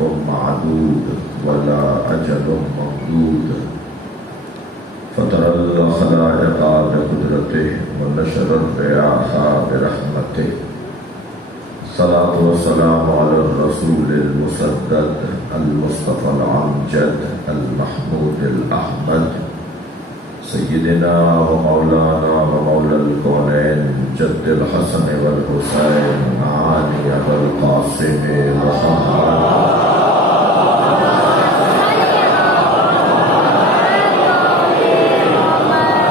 وقت معدود ولا أجل ممدود فطر الخلائق بقدرته ونشر الرياح برحمته الصلاة والسلام على الرسول المسدد المصطفى الأمجد المحمود الأحمد سيدنا ومولانا ومولى الكونين جد الحسن والحسين معالي أبا القاسم محمد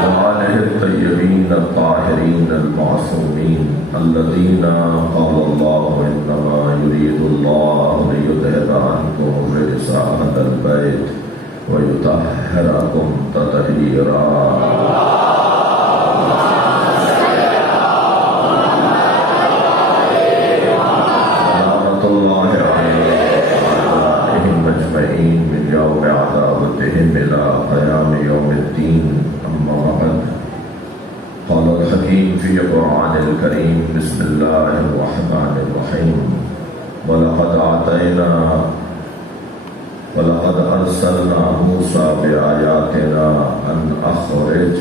وآله الطيبين الطاهرين المعصومين الذين قال الله إنما يريد الله ليذهب عنكم الرجس أهل البيت ويطهركم تطهيرا لعنة الله عليهم أجمعين من يوم عذابتهم إلى قيام يوم الدين. أما بعد، قال الحكيم في القرآن الكريم بسم الله الرحمن الرحيم ولقد أرسلنا موسى بآياتنا أن أخرج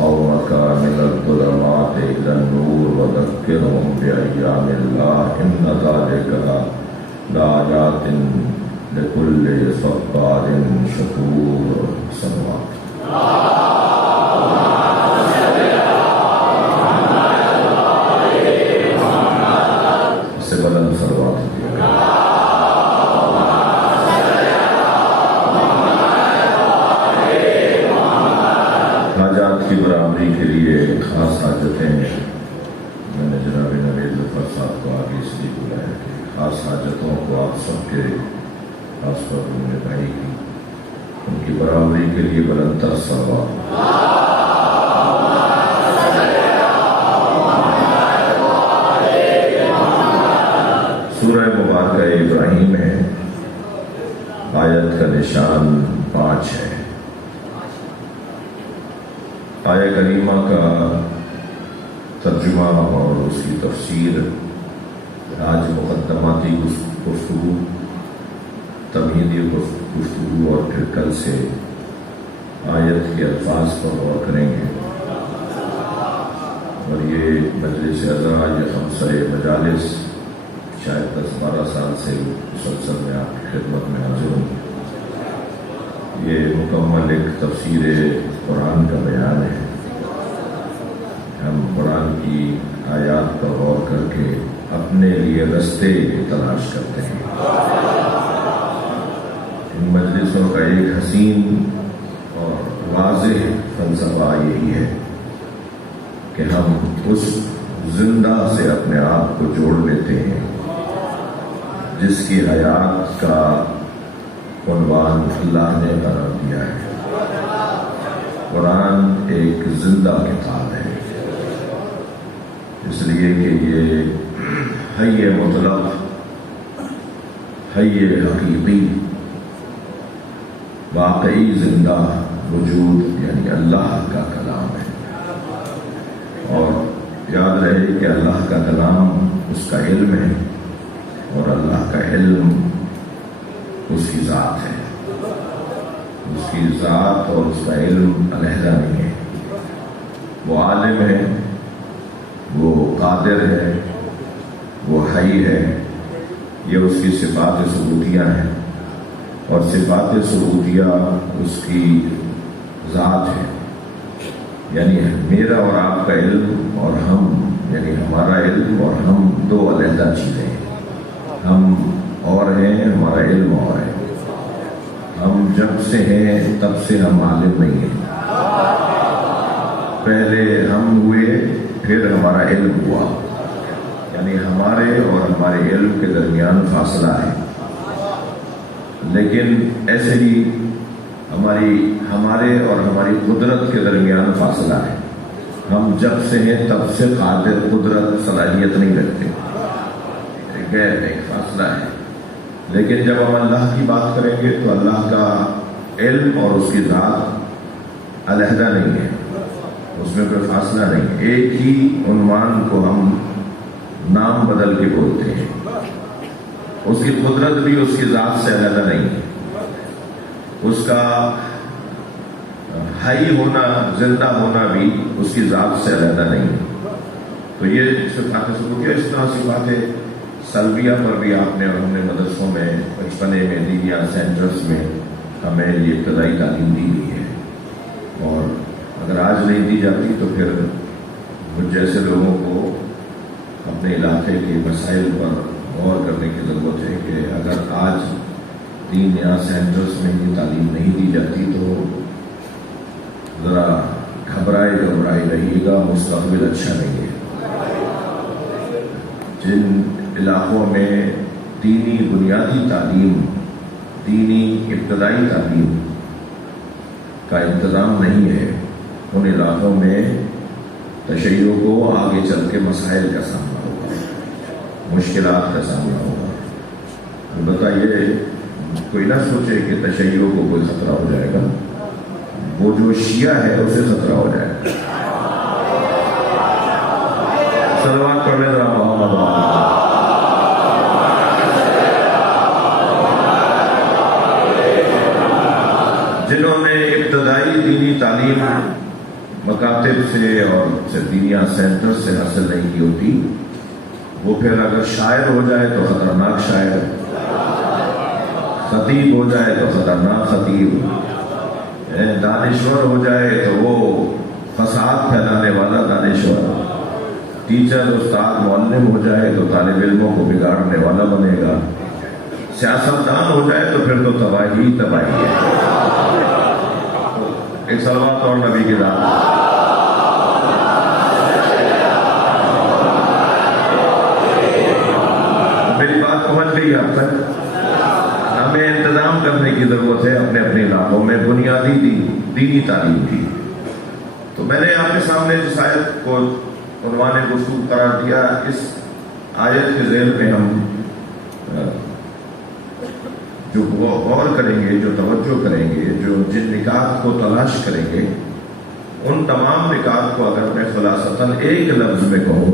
قومك من الظلمات إلى النور وذكرهم بأيام الله إن ذلك لآيات لكل صبار شكور. صلوات سے بلند صلوات حاجات کی برابری کے لیے خاص حاجتیں میں نے جناب نوید ظفر صاحب کو آگے اس لیے بلایا کہ خاص حاجتوں کو آپ سب کے خاص طور پر میرے بھائی کی ان کی برابری کے لیے بلند تر صلوات. سورہ مبارکہ ابراہیم ہے، آیت کا نشان 5 ہے. آیہ کریمہ کا ترجمہ اور اس کی تفسیر آج مقدماتی گفتگو، تمہیدی گفتگو اور پھر کل سے آیت کے الفاظ پر غور کریں گے. اور یہ مجلس عزا، یہ خمسہ مجالس شاید 10-12 سال سے مسلسل میں آپ کی خدمت میں حاضر ہوں. یہ مکمل ایک تفسیر قرآن کا بیان ہے. ہم قرآن کی آیات پر غور کر کے اپنے لیے رستے تلاش کرتے ہیں. ان مجلسوں کا ایک حسین اور واضح فلسفہ یہی ہے کہ ہم اس زندہ سے اپنے آپ کو جوڑ لیتے ہیں جس کی حیات کا عنوان اللہ نے قرار دیا ہے. قرآن ایک زندہ کتاب ہے، اس لیے کہ یہ حی مطلق، حی حقیقی، واقعی زندہ وجود یعنی اللہ کا کلام ہے. اور یاد رہے کہ اللہ کا کلام اس کا علم ہے اور اللہ کا علم اس کی ذات ہے. اس کی ذات اور اس کا علم علیحدہ نہیں ہے. وہ عالم ہے، وہ قادر ہے، وہ حی ہے. یہ اس کی صفات ثبوتیہ ہیں اور صفات ثبوتیہ اس کی ذات ہے. یعنی میرا اور آپ کا علم اور ہم، یعنی ہمارا علم اور ہم دو علیحدہ چیزیں ہیں. ہم اور ہیں، ہمارا علم اور ہے. ہم جب سے ہیں تب سے ہم عالم نہیں ہیں. پہلے ہم ہوئے پھر ہمارا علم ہوا. یعنی ہمارے اور ہمارے علم کے درمیان فاصلہ ہے. لیکن ایسے ہی ہمارے اور ہماری قدرت کے درمیان فاصلہ ہے. ہم جب سے ہیں تب سے قادر، قدرت، صلاحیت نہیں رکھتے. ایک فاصلہ ہے. لیکن جب ہم اللہ کی بات کریں گے تو اللہ کا علم اور اس کی ذات علیحدہ نہیں ہے، اس میں کوئی فاصلہ نہیں. ایک ہی عنوان کو ہم نام بدل کے بولتے ہیں. اس کی قدرت بھی اس کی ذات سے علیحدہ نہیں ہے، اس کا حی ہونا، زندہ ہونا بھی اس کی ذات سے علیحدہ نہیں ہے۔ تو یہ صفات ثبوتیہ، اس طرح صفات سلبیہ پر بھی آپ نے اور ہم نے مدرسوں میں بچپنے میں دینیا سینٹرز میں ہمیں یہ ابتدائی تعلیم دی گئی ہے، اور اگر آج نہیں دی جاتی تو پھر مجھ جیسے لوگوں کو اپنے علاقے کے مسائل پر غور کرنے کی ضرورت ہے کہ اگر آج دینیا سینٹرز میں یہ تعلیم نہیں دی جاتی تو ذرا گھبرائے رہیے گا، مستقبل اچھا نہیں ہے۔ جن علاقوں میں دینی بنیادی تعلیم، دینی ابتدائی تعلیم کا انتظام نہیں ہے، ان علاقوں میں تشیع کو آگے چل کے مسائل کا سامنا ہوگا، مشکلات کا سامنا ہوگا۔ البتہ یہ کوئی نہ سوچے کہ تشیع کو کوئی خطرہ ہو جائے گا، وہ جو شیعہ ہے اسے خطرہ ہو جائے گا۔ صلوات پڑھنے ذرا محمد جنہوں نے ابتدائی دینی تعلیم مکاتب سے اور دینیا سینٹر سے حاصل نہیں کی ہوتی، وہ پھر اگر شاعر ہو جائے تو خطرناک شاعر، خطیب ہو جائے تو خطرناک خطیب، دانشور ہو جائے تو وہ فساد پھیلانے والا دانشور، ٹیچر استاد معلم ہو جائے تو طالب علموں کو بگاڑنے والا بنے گا، سیاستدان ہو جائے تو پھر تو تباہی تباہی ہے۔ ایک صلوات اور نبی کی ذات۔ میری بات پہنچ گئی آپ تک؟ ہمیں انتظام کرنے کی ضرورت ہے اپنے اپنے علاقوں میں بنیادی دینی تعلیم کی۔ تو میں نے آپ کے سامنے اس آیت کو عنوان گفتگو قرار دیا۔ اس آیت کے ذیل میں ہم جو غور کریں گے، جو توجہ کریں گے، جو جن نکات کو تلاش کریں گے، ان تمام نکات کو اگر میں خلاصتاً ایک لفظ میں کہوں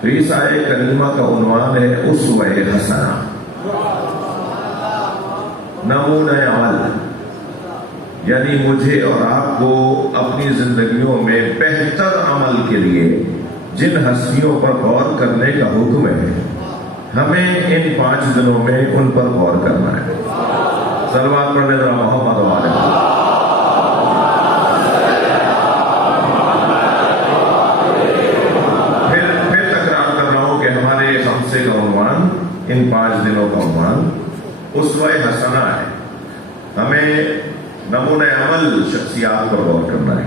تو اس آیت کریمہ کا عنوان ہے اسوہ حسنہ، نمونہ عمل، یعنی مجھے اور آپ کو اپنی زندگیوں میں بہتر عمل کے لیے جن ہستیوں پر غور کرنے کا حکم ہے، ہمیں ان 5 دنوں میں ان پر غور کرنا ہے۔ صلوات پڑھنے ذرا محمد والے۔ پھر تکرار کر رہا ہوں کہ ہمارے خمسے کا عنوان، ان 5 دنوں کا عنوان اسوہ حسنہ ہے۔ ہمیں نمونہ عمل شخصیات پر غور کرنا ہے،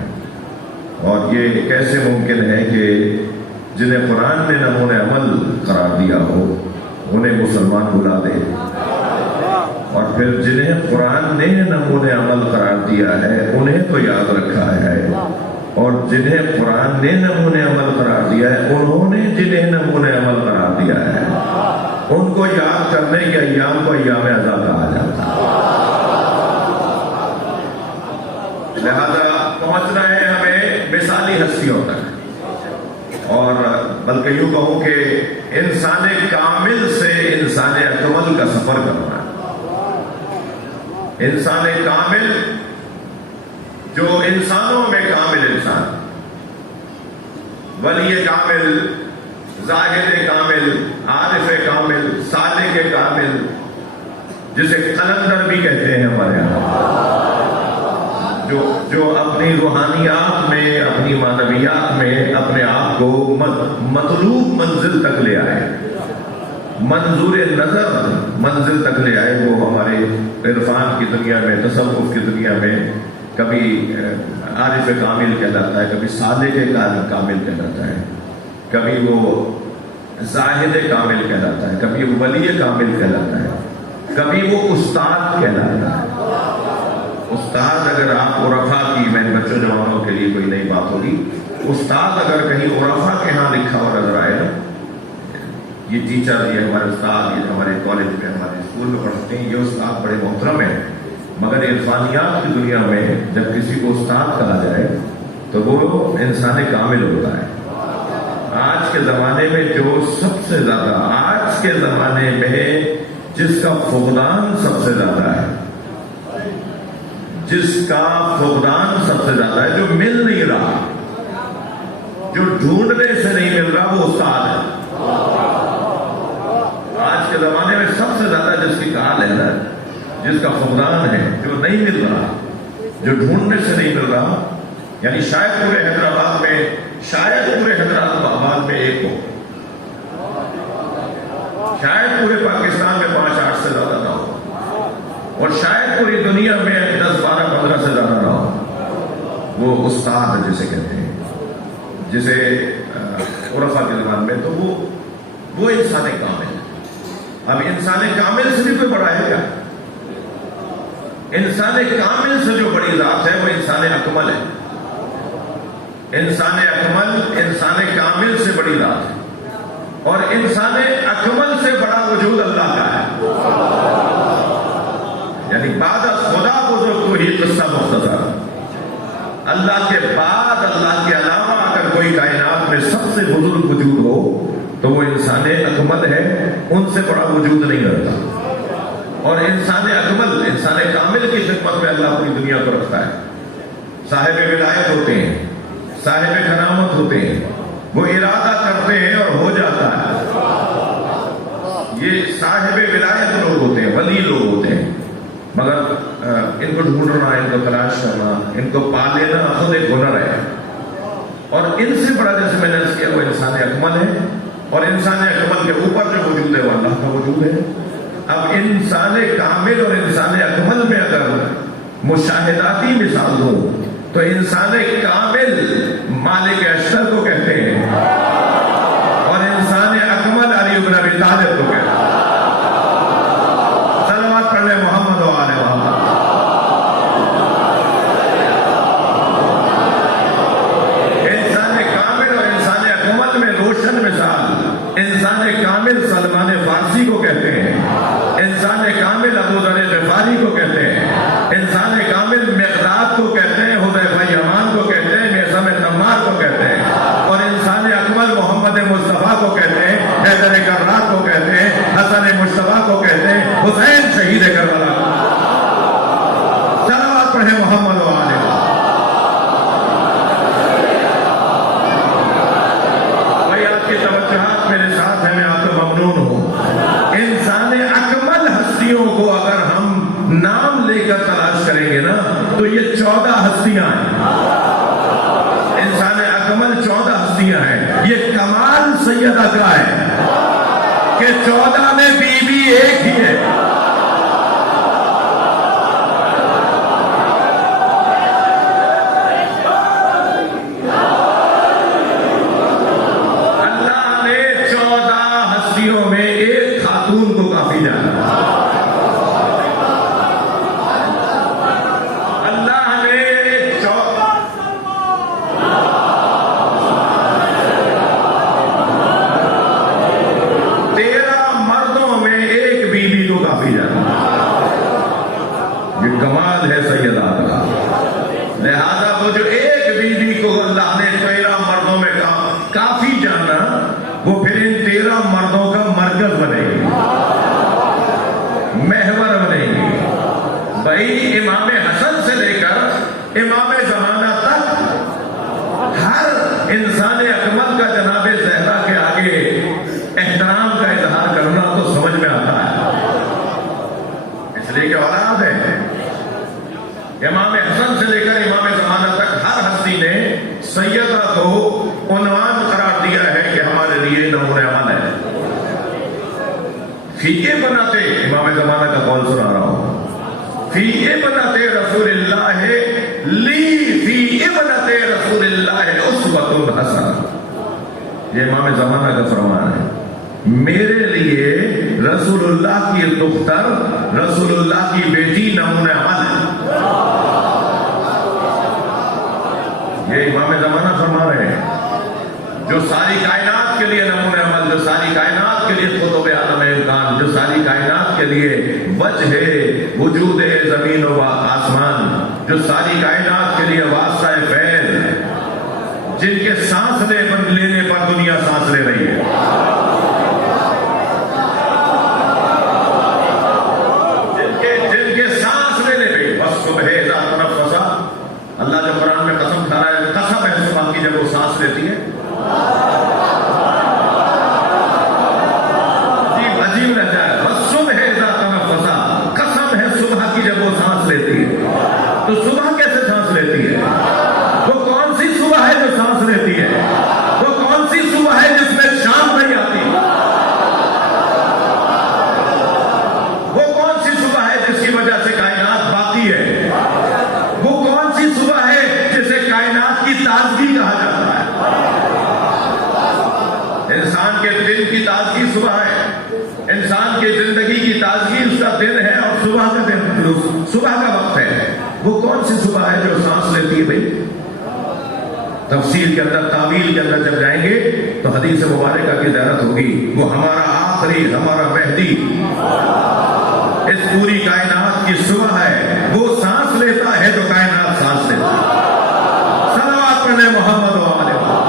اور یہ کیسے ممکن ہے کہ جنہیں قرآن نے نمونہ عمل قرار دیا ہو انہیں مسلمان بلا دے، اور پھر جنہیں قرآن نے نمونہ عمل قرار دیا ہے انہیں تو یاد رکھا ہے، اور جنہیں قرآن نے نمونہ عمل قرار دیا ہے انہوں نے جنہیں نمونہ عمل قرار دیا ہے ان کو یاد کرنے کے ایام کو ایام عزا کہا جاتا ہے۔ لہذا پہنچنا ہے ہمیں مثالی ہستیوں تک، اور بلکہ یوں کہوں کہ انسان کامل سے انسان اکمل کا سفر کرنا ہے۔ انسان کامل جو انسانوں میں کامل انسان، ولی کامل، زاہد کامل، عارف کامل، صالح کامل، جسے قلندر بھی کہتے ہیں ہمارے یہاں، جو اپنی روحانیات میں، اپنی معنویات میں اپنے آپ کو مطلوب منزل تک لے آئے، منظور نظر منزل تک لے آئے، وہ ہمارے عرفان کی دنیا میں، تصوف کی دنیا میں کبھی عارف کامل کہلاتا ہے، کبھی صالح کامل کہلاتا ہے، کبھی وہ زاہد کامل کہلاتا ہے، کبھی وہ ولی کامل کہلاتا ہے، کبھی وہ استاد کہلاتا ہے۔ استاد اگر آپ عرفا کی، میں بچوں جوانوں کے لیے کوئی نئی بات ہوگی، استاد اگر کہیں عرفا کے ہاں لکھا ہوا نظر آئے نا، یہ ٹیچر، یہ ہمارے استاد، یہ ہمارے کالج میں، ہمارے اسکول میں پڑھتے ہیں، یہ استاد بڑے محترم ہیں، مگر عرفانیات کی دنیا میں جب کسی کو استاد کہا جائے تو وہ انسان کامل ہوتا ہے۔ آج کے زمانے میں جو سب سے زیادہ، آج آج کے زمانے میں جس کا فقدان سب سے زیادہ ہے، جس کا فقدان سب سے زیادہ ہے، جو مل نہیں رہا، جو ڈھونڈنے سے نہیں مل رہا، وہ استاد ہے۔ آج کے زمانے میں سب سے زیادہ جس کی کال ہے نا، جس کا فقدان ہے، جو نہیں مل رہا، جو ڈھونڈنے سے نہیں مل رہا، یعنی شاید پورے حیدرآباد میں، شاید پورے حیدرآباد میں ایک ہو، شاید پورے پاکستان میں 5-8 سے زیادہ نہ ہو، اور شاید پوری دنیا میں 10-12-15 سے زیادہ نہ ہو۔ وہ استاد جسے کہتے ہیں، جسے عرفا کے زبان میں، تو وہ انسان کامل ہے۔ اب انسان کامل سے بھی کوئی بڑا ہے کیا؟ انسان کامل سے جو بڑی ذات ہے وہ انسان اکمل ہے۔ انسان اکمل انسان کامل سے بڑی ذات ہے، اور انسان اکمل سے بڑا وجود اللہ کا ہے۔ یعنی بعد از خدا بزرگ تو ہی قصہ مختصر، اللہ کے بعد، اللہ کے علاوہ اگر کوئی کائنات میں سب سے بزرگ وجود ہو تو وہ انسان اکمل ہے، ان سے بڑا وجود نہیں رہتا۔ اور انسان اکمل، انسان کامل کی خدمت میں اللہ پوری دنیا کو رکھتا ہے۔ صاحب ولایت ہوتے ہیں، صاحب کرامت ہوتے ہیں، وہ ارادہ کرتے ہیں اور ہو جاتا ہے۔ یہ صاحب ولایت لوگ ہوتے ہیں، ولی لوگ ہوتے ہیں، مگر ان کو ڈھونڈنا، ان کو تلاش کرنا، ان کو پا لینا خود ایک ہنر ہے۔ اور ان سے بڑا، جیسے میں نے عرض کیا، وہ انسان اکمل ہے، اور انسان اکمل کے اوپر جو وجود ہے وہ اللہ کا وجود ہے۔ اب انسان کامل اور انسان اکمل میں اگر مشاہداتی مثال دوں تو انسان کامل مالک اشتر کو کہتے ہیں، اور انسان اکمل علی بن ابی طالب کو کہتے ہیں۔ صلوات پڑھ لیں محمد و آل محمد۔ انسان کامل اور انسان اکمل میں روشن مثال انسان کامل سلمان فارسی کو کہتے ہیں، انسان کامل ابو ذر غفاری کو کہتے ہیں، انسان کامل مقداد کو کہتے ہیں، حذیفہ یمان کو کہتے ہیں، میثم تمار کو کہتے ہیں، اور انسان اکمل محمد مصطفیٰ کو کہتے ہیں، حیدر کرات کو کہتے ہیں، حسن مصطفیٰ کو کہتے ہیں، حسین شہید کربلا کو۔ صلوات پڑھیں محمد و آل محمد۔ بھائی آپ کی توجہات میرے ساتھ ہیں، میں آپ کو ممنون ہوں۔ انسان اکمل ہستیوں کو اگر ہم نام لے کر تلاش کریں گے نا تو یہ 14 ہستیاں ہیں۔ انسان اکمل 14 ہستیاں ہیں۔ یہ کمال سیدہ کا ہے کہ 14 میں بیوی ایک ہی ہے۔ اللہ نے 14 ہستیوں میں ایک خاتون کو کافی جانا۔ کمال ہے سیدات کا۔ لہذا وہ جو ایک بیوی کو اللہ نے 13 مردوں میں کافی جانا، وہ پھر ان 13 مردوں کا مرکز بنے گی، محور بنے گی۔ بھائی امام حسن سے لے کر امام زمانہ تک ہر انسان اکمل کا جناب زہرا کے آگے احترام کا اظہار کرنا تو سمجھ میں آتا ہے، اس لیے کہ اولاد ہے۔ امام حسن سے لے کر امام زمانہ تک ہر ہستی نے سیدہ کو عنوان قرار دیا ہے کہ ہمارے لیے نمونہ عمل ہے۔ فیقے بناتے، امام زمانہ کا قول سنا رہا ہوں، فیقے بناتے رسول اللہ لی، فیقے بناتے رسول اللہ اسوۃ حسنہ، یہ امام زمانہ کا فرمان ہے۔ میرے لیے رسول اللہ کی دختر، رسول اللہ کی بیٹی نمونہ عمل ہے۔ یہ امام زمانہ فرما رہے ہیں، جو ساری کائنات کے لیے نمونہ عمل، جو ساری کائنات کے لیے قطب عالم امکان، جو ساری کائنات کے لیے وجہ وجود زمین و آسمان، جو ساری کائنات کے لیے واسطہ فیض، جن کے سانس لینے پر دنیا سانس لے رہی ہے، جب وہ سانس لیتی ہے؟ عجیب نہ جائے بس صبح اذا تنفسا، قسم ہے صبح کی جب وہ سانس لیتی ہے. تو صبح کیسے سانس لیتی ہے؟ وہ کون سی صبح ہے جو سانس لیتی ہے؟ وہ کون سی صبح ہے جس میں شام نہیں آتی؟ وہ کون سی صبح ہے جس کی وجہ سے کائنات باقی ہے؟ وہ کون سی صبح ہے جسے کائنات کی تازگی کہا جاتا ہے؟ انسان کے دل کی تازگی صبح ہے، انسان کی زندگی کی تازگی اس کا دن ہے، اور صبح کا دن صبح کا وقت ہے. وہ کون سی صبح ہے جو سانس لیتی ہے بھائی؟ تفسیر کے اندر، تعویل کے اندر جب جائیں گے تو حدیث مبارکہ کی زیارت ہوگی. وہ ہمارا آخری، ہمارا مہدی، اس پوری کائنات کی صبح ہے. وہ سانس لیتا ہے تو کائنات سانس لیتا ہے. صلوات پڑھنے محمد و آلہ محمد.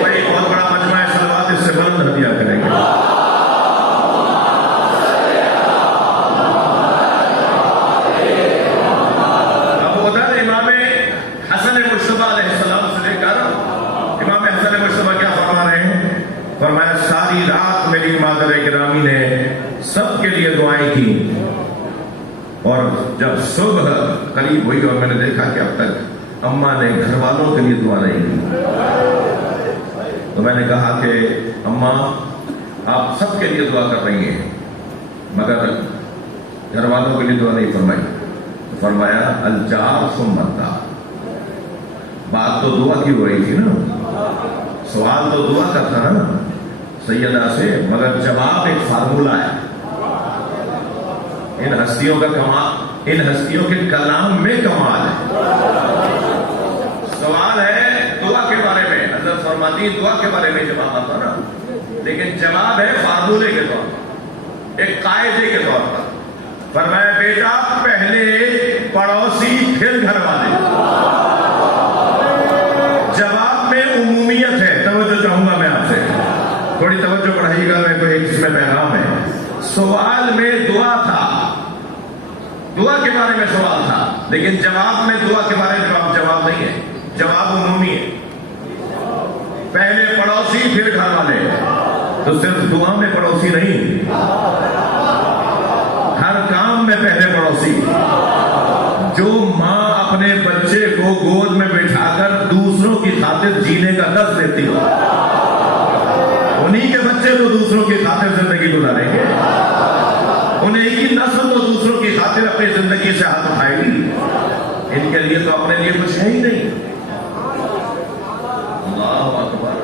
بھائی بہت بڑا مجمع ہے، صلوات اس سے بلند ہدیہ کریں گے. اب ادھر امام حسن مجتبی علیہ السلام سے لے کر امام حسن مجتبی کیا فرما رہے ہیں؟ فرمایا ساری رات میری مادر گرامی نے سب کے لیے دعائیں کی، اور جب صبح قریب ہوئی اور میں نے دیکھا کہ اب تک اماں نے گھر والوں کے لیے دعا نہیں کی، تو میں نے کہا کہ اماں آپ سب کے لیے دعا کر رہی ہیں مگر گھر والوں کے لیے دعا نہیں فرمائی. فرمایا الجار ثم الدار. بات تو دعا کی ہو رہی تھی نا، سوال تو دعا کا تھا نا سیدہ سے، مگر جواب ایک فارمولہ ہے. ان ہستیوں کا کمال، ان ہستیوں کے کلام میں کمال ہے. سوال ہے دعا کے بارے میں، حضرت فرماتی دعا کے بارے میں جواب آتا نا، لیکن جواب ہے فارمولے کے طور پر، ایک قاعدے کے طور پر. فرمایا بیٹا پہلے پڑوسی پھر گھر والے. جواب میں عمومیت ہے. توجہ چاہوں گا میں آپ سے، تھوڑی توجہ بڑھائیے گا، میں کوئی اس میں پیغام ہے. سوال میں دعا تھا، دعا کے بارے میں سوال تھا، لیکن جواب میں دعا کے بارے میں جواب نہیں ہے، جواب عمومی ہے. پہلے پڑوسی پھر گھر والے. تو صرف دعا میں پڑوسی نہیں، ہر کام میں پہلے پڑوسی. جو ماں اپنے بچے کو گود میں بٹھا کر دوسروں کی خاطر جینے کا درس دیتی ہو، انہی کے بچے تو دوسروں کی خاطر زندگی گزاریں گے، انہیں کی نسل تو دوسروں کی خاطر اپنی زندگی سے ہاتھ اٹھائے گی. ان کے لیے تو اپنے لیے کچھ ہے ہی نہیں. اللہ اکبر.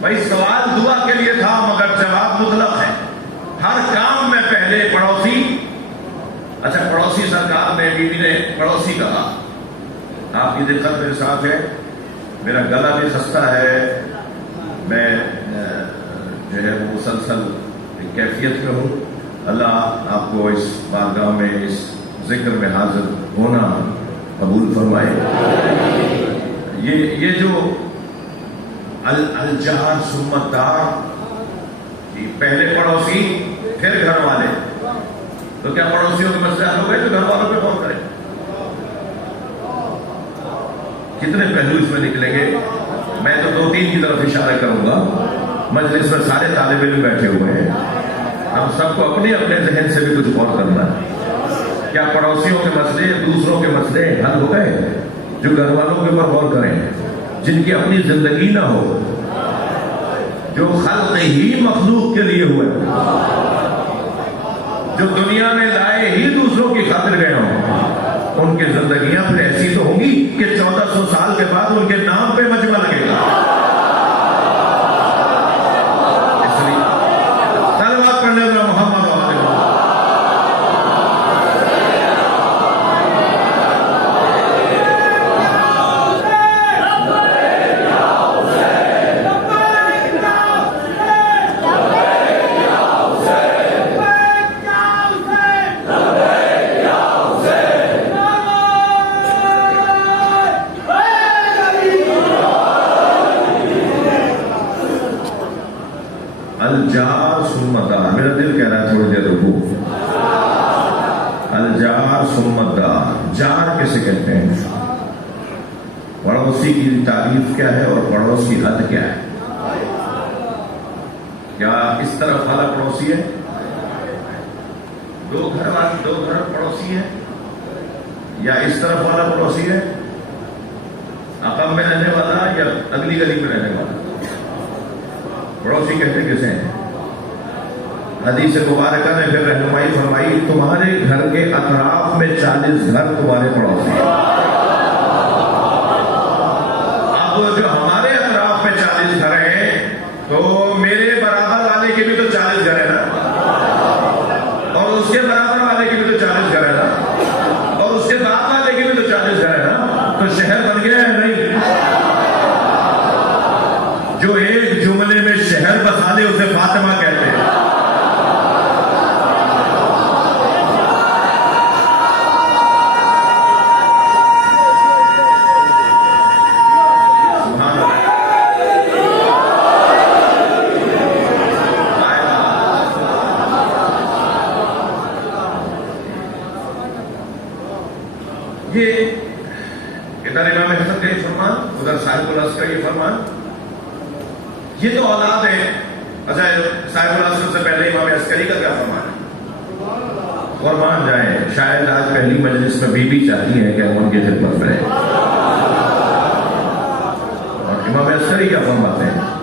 بھائی سوال دعا کے لیے تھا مگر جواب مطلق ہے. ہر کام میں پہلے پڑوسی. اچھا پڑوسی سرکار نے، بیوی نے پڑوسی کہا. آپ کی دقت میرے ساتھ ہے، میرا گلا بھی خستہ ہے، میں جو ہے وہ مسلسل کیفیت میں ہوں. اللہ آپ کو اس بارگاہ میں، اس ذکر میں حاضر ہونا قبول فرمائے. یہ جو الجار ثم الدار، پہلے پڑوسی پھر گھر والے، تو کیا پڑوسیوں کے مسئلے حل ہو گئے تو گھر والوں پہ غور کریں. کتنے پہلو اس میں نکلیں گے. میں تو 2-3 کی طرف اشارہ کروں گا. مجلس میں سارے طالب علم بیٹھے ہوئے ہیں، ہم سب کو اپنے اپنے ذہن سے بھی کچھ غور کرنا ہے. کیا پڑوسیوں کے مسئلے، دوسروں کے مسئلے حل ہو گئے؟ جو گھر والوں کے اوپر غور کریں، جن کی اپنی زندگی نہ ہو، جو خلق ہی مخلوق کے لیے ہوئے، جو دنیا میں لائے ہی دوسروں کی خاطر گئے ہوں، ان کی زندگیاں پھر ایسی تو ہوں گی کہ 1400 سال کے بعد ان کے نام پہ مجمع لگے گا. اس لیے صلوات پڑھنے والا محمد و آلہ محمد. الجار ثم الدار. میرا دل کہہ رہا ہے تھوڑی دیر رکو. الجار ثم الدار. جار کسے کہتے ہیں؟ پڑوسی کی تعریف کیا ہے اور پڑوس کی حد کیا ہے؟ کیا اس طرف والا پڑوسی ہے؟ دو گھر پڑوسی ہے؟ یا اس طرف والا پڑوسی ہے؟ عقب میں رہنے والا یا اگلی گلی میں رہنے والا؟ پڑوسی کہتے کسے ہیں؟ حدیث مبارکہ نے پھر رہنمائی فرمائی تمہارے گھر کے اطراف میں 40 گھر تمہارے پڑوسی ہیں. اب جو ہمارے اطراف میں 40 گھر ہیں تو میرے برابر والے کے بھی تو 40 گھر ہے نا, اور اس کے برابر والے کے بھی تو 40 گھر ہے نا, اور اس کے بعد والے کے بھی تو 40 گھر ہے نا. تو شہر بن گیا ہے نہیں؟ جو ایک جملے میں شہر بسا دے اسے فاطمہ کہتے ہیں. یہ ادھر امام حسن کا یہ فرمان, ادھر صاحب العصر کا یہ فرمان, یہ تو اولاد ہے. اچھا صاحب العصر سے پہلے امام عسکری کا کیا فرمان ہے؟ قربان جائیں, شاید آج پہلی مجلس میں بیوی چاہتی ہے کہ ہم ان کی خدمت کریں. اور امام عسکری کیا فرماتے ہیں؟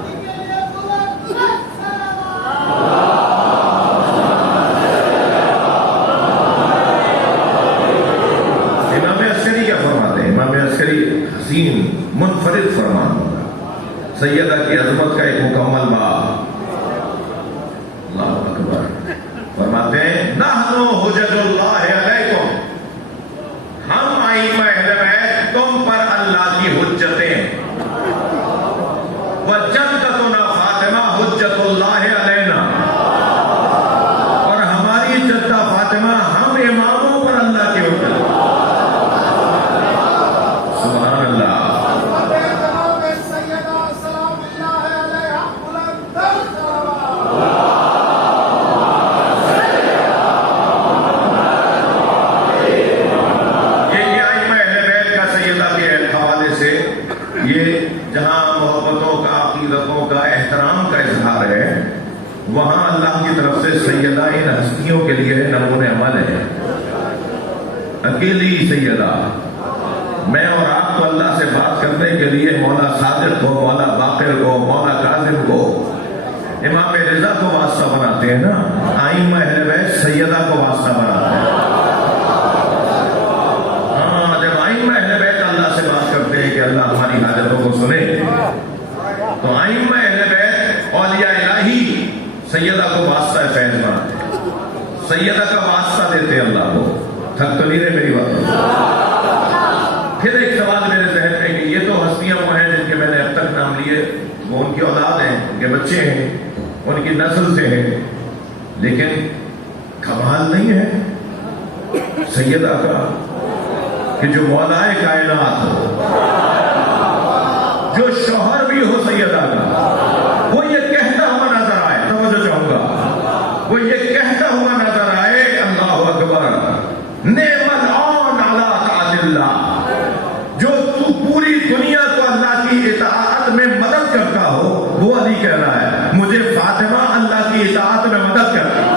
حسین منفرد فرمان, سیدہ کی عظمت کا ایک مکمل باب. اللہ اکبر. فرماتے ہیں نحن حجت اللہ علیکم, ہم ائمہ اہل بیت تم پر اللہ کی حجتیں. وجدتنا فاطمہ حجت اللہ علینا, اور ہماری جدہ فاطمہ ہم اماموں پر اللہ کی حجت. وہاں اللہ کی طرف سے سیدہ ان ہستیوں کے لیے نمونہ عمل ہے. اکیلی سیدہ, میں اور آپ کو اللہ سے بات کرنے کے لیے مولا صادق کو, مولا باقر کو, مولا کاظم کو, امام رضا کو واسطہ بناتے ہیں نا. ائمہ اہل بیت سیدہ کو واسطہ بناتے ہیں. ہاں, جب ائمہ اہل بیت اللہ سے بات کرتے ہیں کہ اللہ ہماری حاجتوں کو سنے, تو ائمہ اہل بیت اولیاء الہی سیدہ کو واسطہ فیض بناتے ہیں, سیدہ کا واسطہ دیتے اللہ کو. تھک تو نہیں رہے میری بات؟ پھر ایک سوال میرے ذہن میں کہ یہ تو ہستیاں وہ ہیں جن کے میں نے اب تک نام لیے, وہ ان کی اولاد ہیں, ان کے بچے ہیں, ان کی نسل سے ہیں, لیکن کمال نہیں ہے سیدہ کا کہ جو مولائے کائنات ہو, جو شوہر بھی ہو سیدہ کا, وہ یہ کہتا ہوا نظر آئے. توجہ چاہوں گا, وہ یہ کہتا ہوا نظر آئے اللہ اکبر نعم العون علی طاعت اللہ, جو تو پوری دنیا کو اللہ کی اطاعت میں مدد کرتا ہو, وہ علی کہہ رہا ہے مجھے فاطمہ اللہ کی اطاعت میں مدد کرتا ہے.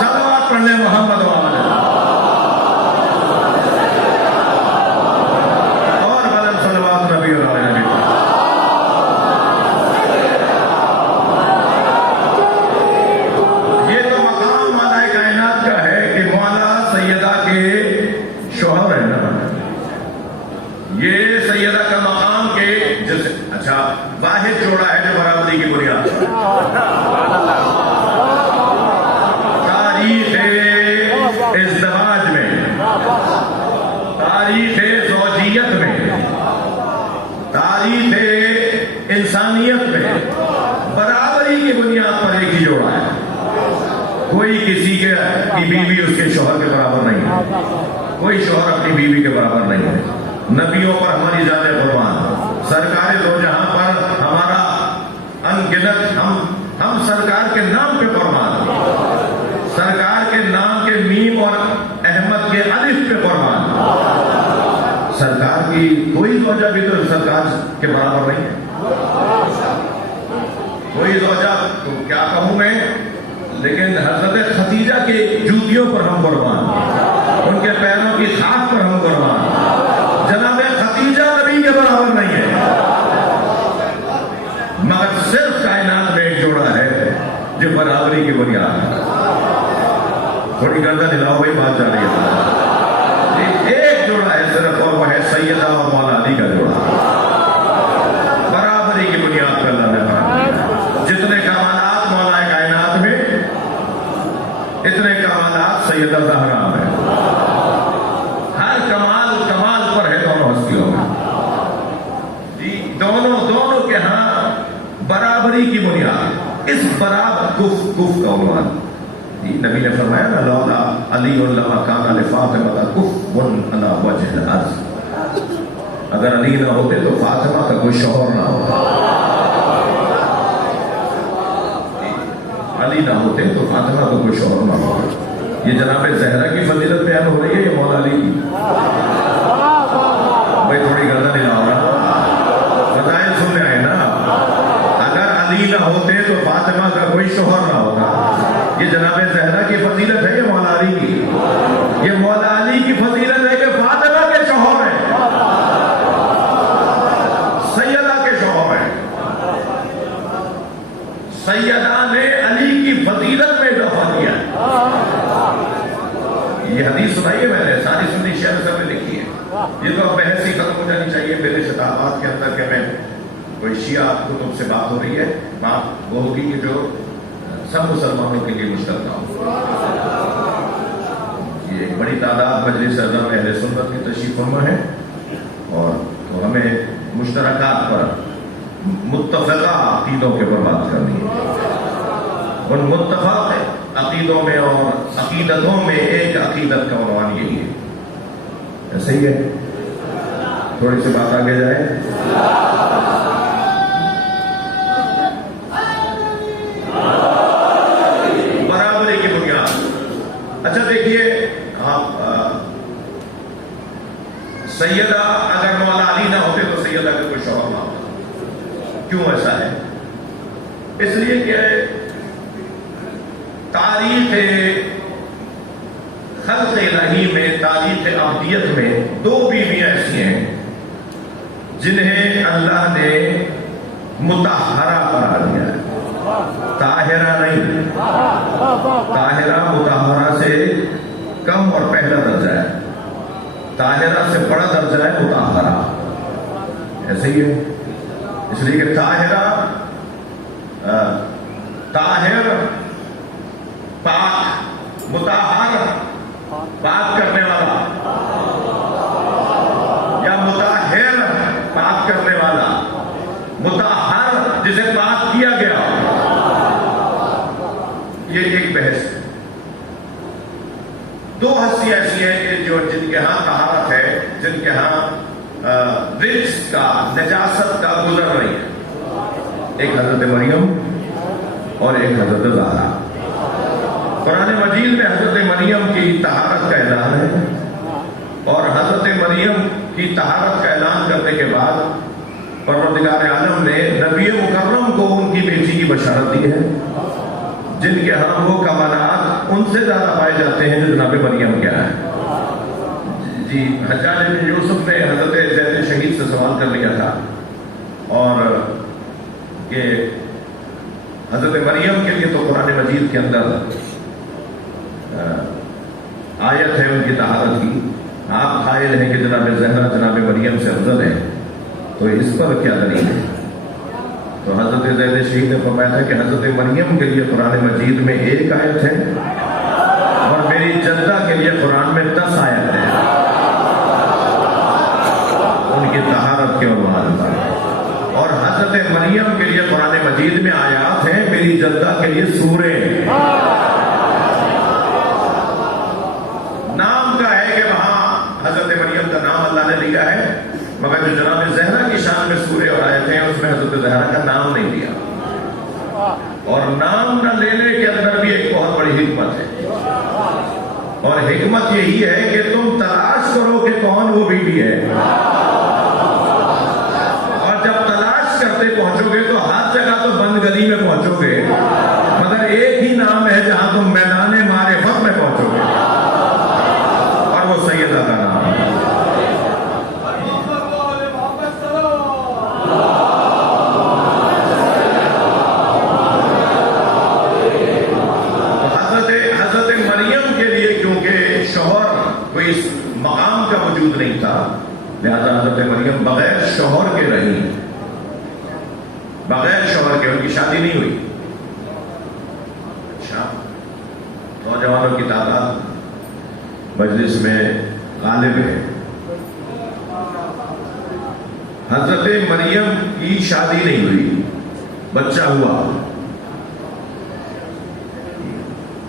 صلوات پڑھنے محمد وآلہ. واحد جوڑا ہے جو برابری کی بنیاد پر تاریخ ازدواج میں, تاریخ زوجیت میں, تاریخ انسانیت میں برابری کی بنیاد پر ایک ہی جوڑا ہے. کوئی کسی کی بیوی اس کے شوہر کے برابر نہیں ہے, کوئی شوہر اپنی بیوی کے برابر نہیں ہے. نبیوں پر ہماری جان قربان, سرکار دو جہاں پر ہمارا ان گنت ہم ہم سرکار کے نام پہ قربان، سرکار کے نام کے میم اور احمد کے الف پہ قربان۔ سرکار کی کوئی زوجہ بھی تو سرکار کے برابر نہیں ہے، کوئی زوجہ تو کیا کہوں میں، لیکن حضرت خدیجہ کے جوتیوں پر ہم قربان، ان کے پیروں کی خاک پر ہم قربان۔ جناب خدیجہ نبی کے برابر نہیں ہے، مگر صرف کائنات میں ایک جوڑا ہے جو برابری کی بنیاد ہے۔ تھوڑی گردن ہلاؤ بھائی، بات جا رہی ہے۔ ایک جوڑا ہے صرف، اور وہ ہے سیدہ اور مولا علی کا جوڑا۔ برابری کی بنیاد پر اللہ نے فرمایا جتنے کمالات مولا کائنات میں، اتنے کمالات سیدہ زہرا میں۔ ہر کمال کمال پر ہے دونوں ہستیوں میں جی، دونوں کے ہاں برابری کی بنیاد، اس برابر کف کا عنوان جی نبی نے فرمایا نا، لولا علی لما کان لفاطمہ کف علی وجہ الارض، اگر علی نہ ہوتے تو فاطمہ کا کوئی شوہر نہ ہوتا، علی نہ ہوتے تو فاطمہ کا کوئی شوہر نہ ہوتا۔ یہ جناب زہرا کی فضیلت بیان ہو رہی ہے یا مولا علی کی؟ بھائی تھوڑی گردن ہلاؤ نا، فضائل سننے آئے نا۔ اگر علی نہ ہوتے تو فاطمہ کا کوئی شوہر نہ ہوتا۔ یہ جناب زہرا کی فضیلت ہے یا مولا علی کی؟ یہ مولا علی کی فضیلت ہے کہ فاطمہ کے شوہر ہیں، سیدہ کے شوہر ہیں۔ سیدہ نے علی کی فضیلت میں اضافہ کیا۔ یہ حدیث سنائی ہے میں نے، ساری سنی شہر صاحب نے لکھی ہے۔ یہ تو اب بحث ہی ختم ہو جانی چاہیے میرے شتابات کے اندر کہ میں کوئی شیعہ کتب سے بات ہو رہی ہے، بات وہ ہوگی کہ جو سب مسلمانوں کے لیے مشترکہ ہو۔ یہ ایک بڑی تعداد مجلس اعظم میں اہل سنت کی تشریف فرما ہے، اور تو ہمیں مشترکات پر، متفقہ عقیدوں کے پر بات کرنی ہے۔ ان متفق عقیدوں میں اور عقیدتوں میں ایک عقیدت کا عنوان یہی ہے، ایسا ہی ہے؟ تھوڑی سی بات آگے جائے۔ برابری کی بنیاد۔ اچھا دیکھیے، آپ سیدہ اگر مولا علی نہ ہوتے تو سیدہ کا کوئی شوہر نہ ہوتا۔ کیوں ایسا ہے؟ اس لیے کہ تاریخ خلق الہی میں، تاریخ عبدیت میں دو بیویاں ایسی ہیں جنہیں اللہ نے مطہرہ قرار دیا ہے، طاہرہ نہیں۔ طاہرہ مطہرہ سے کم اور پہلا درجہ ہے، طاہرہ سے بڑا درجہ ہے مطہرہ، ایسے ہی ہے۔ اس لیے کہ طاہرہ، طاہر پاک، مطہر پاک کرنے والا، یا مطہر پاک کرنے والا، مطہر جسے پاک کیا گیا، یہ ایک بحث ہے۔ دو ہستی ایسی ہیں کہ جن کے ہاں طہارت ہے، جن کے ہاں رجس کا، نجاست کا گزر رہی ہے، ایک حضرت مریم اور ایک حضرت زہرا۔ قرآن مجید میں حضرت مریم کی طہارت کا اعلان ہے، اور حضرت مریم کی طہارت کا اعلان کرنے کے بعد پروردگار عالم نے نبی مکرم کو ان کی بیٹی کی بشارت دی ہے، جن کے ہاں وہ کمالات ان سے زیادہ پائے جاتے ہیں جو جناب مریم کیا ہے جی۔ حجاج بن یوسف نے حضرت زید شہید سے سوال کر لیا تھا، اور کہ حضرت مریم کے لیے تو قرآن مجید کے اندر آیت ہے ان کی طہارت کی، آپ قائل ہیں کہ جناب زہرا جناب مریم سے افضل ہے، تو اس پر کیا دلیل ہے؟ تو حضرت زید شہید نے فرمایا تھا کہ حضرت مریم کے لیے قرآن مجید میں ایک آیت ہے، اور میری جدہ کے لیے قرآن میں 10 آیت ہے، ان کی طہارت کے عنوان پر۔ اور حضرت مریم کے لیے قرآن مجید میں آیات ہیں، میری جدہ کے لیے سورے۔ نام کا ہے کہ وہاں حضرت مریم کا نام اللہ نے لیا ہے، مگر جو جناب زہرا کی شان میں سورے اور آیتیں ہیں اس میں حضرت زہرا کا نام نہیں لیا۔ اور نام نہ لینے کے اندر بھی ایک بہت بڑی حکمت ہے، اور حکمت یہی ہے کہ تم تلاش کرو کہ کون وہ بیوی ہے، اور جب تلاش کرتے پہنچو گے تو ہر جگہ تو بند گلی میں پہنچو گے، مگر ایک ہی نام ہے جہاں تم میدان معرفت میں پہنچو گے، اور وہ سیدہ کا نام ہے۔ حضرت مریم کے لیے کیونکہ شوہر کوئی اس مقام کا وجود نہیں تھا، لہذا حضرت مریم بغیر شوہر کے رہی، بغیر شوہر کے، ان کی شادی نہیں ہوئی۔ اچھا، نوجوانوں کی تعداد مجلس میں غالب ہے۔ حضرت مریم کی شادی نہیں ہوئی، بچہ ہوا۔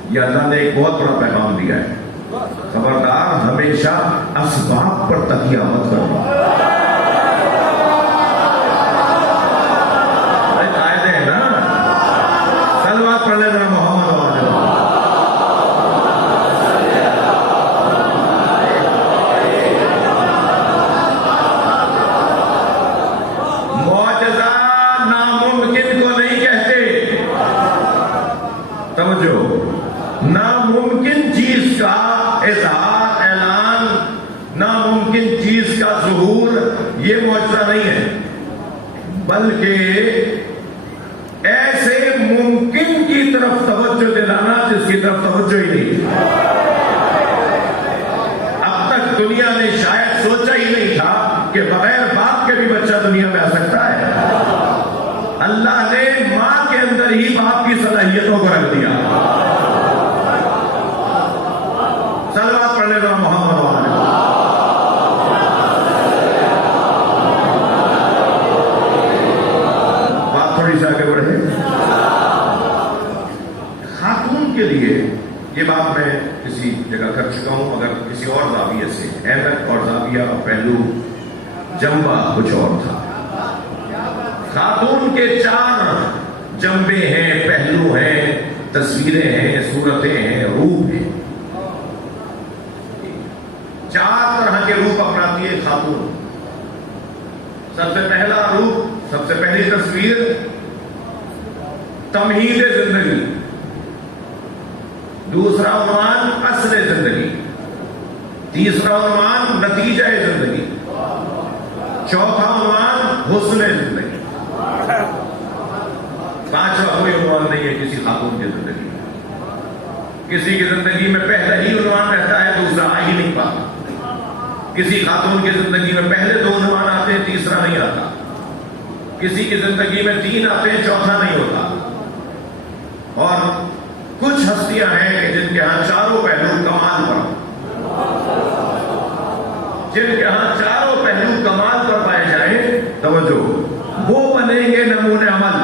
یہ اللہ نے ایک بہت بڑا پیغام دیا ہے، خبردار ہمیشہ اسباب پر تکیہ مت کرنا۔ قاعدے ہیں نا، سلوات پڑھ لے ذرا محمد والے۔ معجزہ ناممکن کو نہیں کہتے، توجہ، ناممکن چیز کا اظہار، اعلان، ناممکن چیز کا ظہور، یہ معجزہ نہیں ہے، بلکہ ایسے ممکن کی طرف توجہ دلانا جس کی طرف توجہ ہی نہیں۔ اب تک دنیا نے شاید سوچا ہی نہیں تھا کہ بغیر باپ کے بھی بچہ دنیا میں آ سکتا ہے۔ اللہ نے ماں کے اندر ہی باپ کی صلاحیتوں کو رکھ دیا۔ سلوات پڑھنے کا محمد والے۔ بات تھوڑی سی آگے بڑھے۔ خاتون کے لیے یہ بات میں کسی جگہ کر چکا ہوں، مگر کسی اور زاویے سے، اہمیت اور زاویہ اور پہلو جنبہ کچھ اور تھا۔ خاتون کے 4 جنبے ہیں، پہلو ہیں، تصویریں ہیں، صورتیں ہیں، روپ ہیں۔ 4 طرح کے روپ اپناتی ہے خاتون۔ سب سے پہلا روپ، سب سے پہلی تصویر، تمہید زندگی۔ دوسرا عنوان اصل زندگی۔ تیسرا عنوان نتیجہ زندگی۔ چوتھا عنوان حسن زندگی۔ 5واں کوئی عنوان نہیں ہے کسی خاتون کی زندگی میں۔ کسی کی زندگی میں پہلا ہی عنوان رہتا ہے، دوسرا آ ہی نہیں پاتا۔ کسی خاتون کی زندگی میں پہلے 2 عنوان آتے ہیں، تیسرا نہیں آتا۔ کسی کی زندگی میں 3 آتے ہیں، چوتھا نہیں ہوتا۔ اور کچھ ہستیاں ہیں کہ جن کے ہاں 4 پہلو کمال پر، جن کے ہاں 4 پہلو کمال پر پائے جائیں، توجہ، وہ بنیں گے نمونہ عمل۔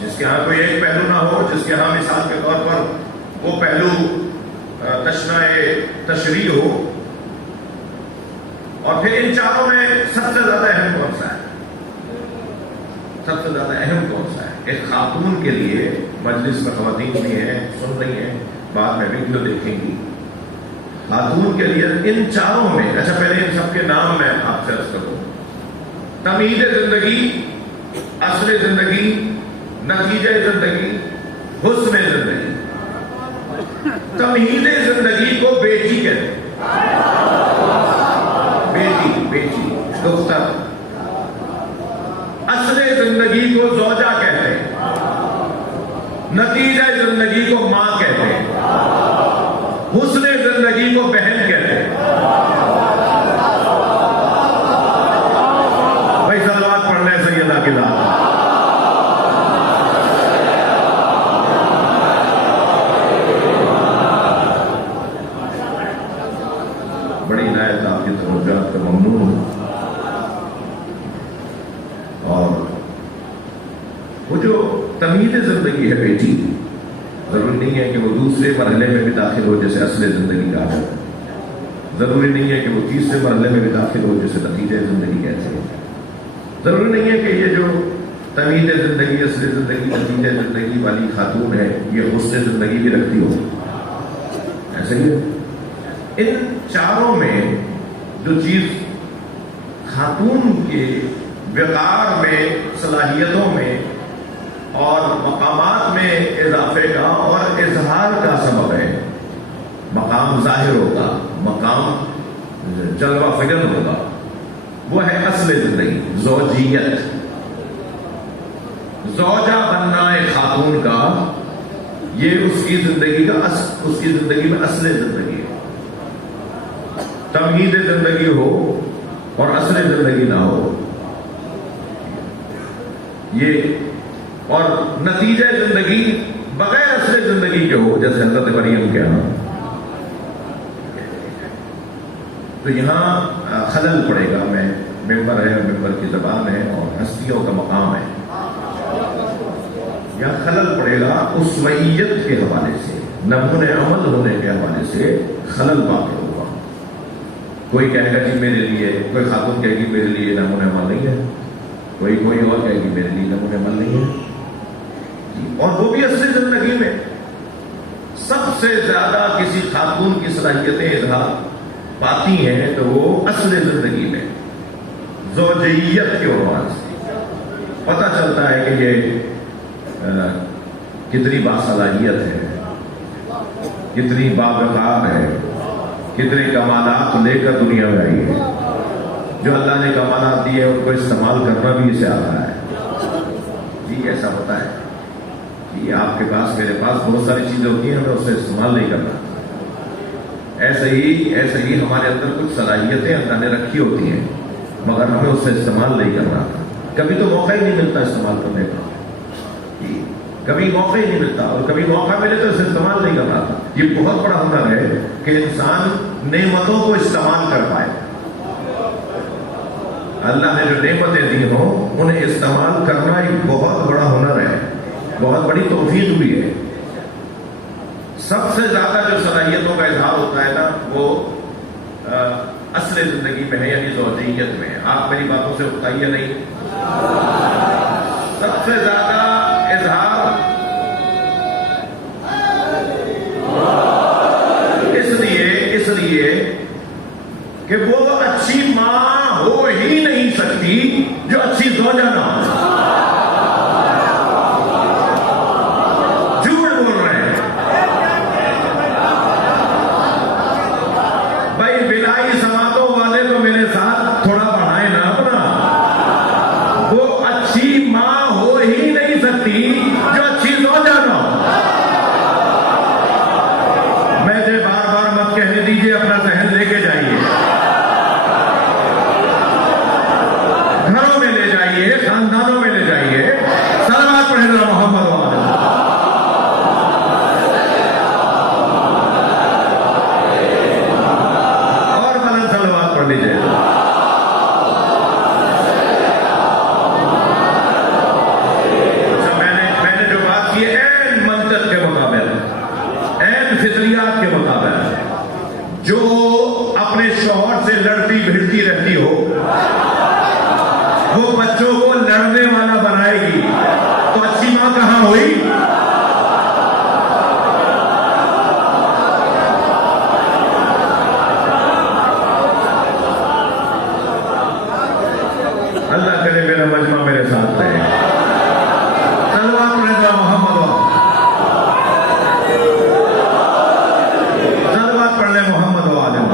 جس کے ہاں کوئی ایک پہلو نہ ہو، جس کے ہاں مثال کے طور پر وہ پہلو تشریح ہو، اور پھر ان 4 میں سب سے زیادہ اہم کون سا ہے؟ سب سے زیادہ اہم کون سا ہے؟ ایک خاتون کے لیے، مجلس میں خواتین بھی ہیں، سن رہی ہیں، بعد میں ویڈیو دیکھیں گی، خاتون کے لیے ان 4 میں، اچھا پہلے ان سب کے نام میں آپ سے عرض کروں۔ تمہید زندگی، اصل زندگی، نتیجہ زندگی، حسن زندگی۔ تمہید زندگی کو بیٹی کہتے ہیں، بیٹی، دختر۔ اصل زندگی کو زوجہ کہتے ہیں، نتیجہ زندگی کو ماں کہتے ہیں، حسن زندگی کو بہن کہتے ہیں۔ بھائی صلوات پڑھ لیں سیدہ کی ذات۔ بڑی عنایت آپ کی توجہ کا ممنون ہوں۔ اور وہ جو تمہید زندگی ہے بیٹی، ضروری نہیں ہے کہ وہ دوسرے مرحلے میں بھی داخل ہو جیسے اصل زندگی کا ہے، ضروری نہیں ہے کہ وہ تیسرے مرحلے میں بھی داخل ہو جیسے نتیجہ زندگی کہتے ہیں، ضروری نہیں ہے کہ یہ جو تمیز زندگی، اصل زندگی، نتیجہ زندگی والی خاتون ہے، یہ حسن زندگی بھی رکھتی ہو، ایسے ہی ان چاروں میں جو چیز خاتون کے وقار میں، صلاحیتوں میں اور مقامات میں اضافے کا اور اظہار کا سبب ہے، مقام ظاہر ہوگا، مقام جلوہ فجر ہوگا، وہ ہے اصل زندگی، زوجیت، زوجہ بننا ایک خاتون کا، یہ اس کی زندگی کا اس کی زندگی میں اصل زندگی ہے۔ تمہید زندگی ہو اور اصل زندگی نہ ہو، یہ اور نتیجہ زندگی بغیر اصل زندگی کے ہو، جیسے حضرت مریم کے ہاں، تو یہاں خلل پڑے گا۔ میں ممبر ہے، ممبر کی زبان ہے اور ہستیوں کا مقام ہے، یہاں خلل پڑے گا اسویت کے حوالے سے، نمونۂ عمل ہونے کے حوالے سے خلل واقع ہوگا۔ کوئی کہے گا جی میرے لیے، کوئی خاتون کہے گی میرے لیے نمونۂ عمل نہیں ہے، کوئی اور کہے گی میرے لیے نمونۂ عمل نہیں ہے، اور وہ بھی اصل زندگی میں سب سے زیادہ کسی خاتون کی صلاحیتیں اظہار پاتی ہیں تو وہ اصل زندگی میں زوجیت کے عنوان سے پتہ چلتا ہے کہ یہ کتنی باصلاحیت ہے، کتنی باوقار ہے، کتنے کمالات لے کر دنیا میں آئی ہے۔ جو اللہ نے کمالات دیے ان کو استعمال کرنا بھی اسے آتا ہے۔ جی ایسا ہوتا ہے کہ آپ کے پاس، میرے پاس بہت ساری چیزیں ہوتی ہیں، ہمیں اسے استعمال نہیں کرنا۔ ایسے ہی ہمارے اندر کچھ صلاحیتیں اللہ نے رکھی ہوتی ہیں مگر ہمیں اس سے استعمال نہیں کرنا، کبھی تو موقع ہی نہیں ملتا استعمال کرنے کا، کبھی موقع ہی نہیں ملتا، اور کبھی موقع ملے تو اسے استعمال نہیں کرنا تھا۔ یہ بہت بڑا ہنر ہے کہ انسان نعمتوں کو استعمال کر پائے، اللہ نے جو نعمتیں دی ہوں انہیں استعمال کرنا ایک بہت بڑا ہنر ہے، بہت بڑی توفیق بھی ہے۔ سب سے زیادہ جو صلاحیتوں کا اظہار ہوتا ہے نا وہ اصل زندگی میں ہے، یعنی زوجیت میں۔ آپ میری باتوں سے اکتائیے نہیں، سب سے زیادہ اظہار اس لیے کہ وہ اچھی ماں ہو ہی نہیں سکتی جو اچھی زوجہ نہ ہو۔ جھوٹ بول رہے ہیں بھائی، بلائی سماعتوں والے تو میرے ساتھ تھوڑا بڑھائے نا اپنا۔ وہ اچھی ماں ہو ہی نہیں سکتی جو اچھی زوجہ نہ ہو۔ میں سے بار بار مت کہنے دیجیے، اپنا ذہن لے کے جائیے، گھروں میں لے جائیے، خاندانوں میں لے جائیے، صلوات پڑھیں ذرا محمد وآلہ۔ اور بلند صلوات پڑھ لیجیے۔ میں نے جو بات کی عین منطق کے مطابق، عین فطریات کے مطابق، جو اپنے شوہر سے لڑتی بھیڑتی رہتی ہو وہ بچوں کو لڑنے والا بنائے گی تو اچھی ماں کہاں ہوئی؟ اللہ کرے میرا مجمع میرے ساتھ رہے۔ صلوات پڑھیں ذرا محمد وآلہ۔ صلوات پڑھ لیں محمد وآلہ۔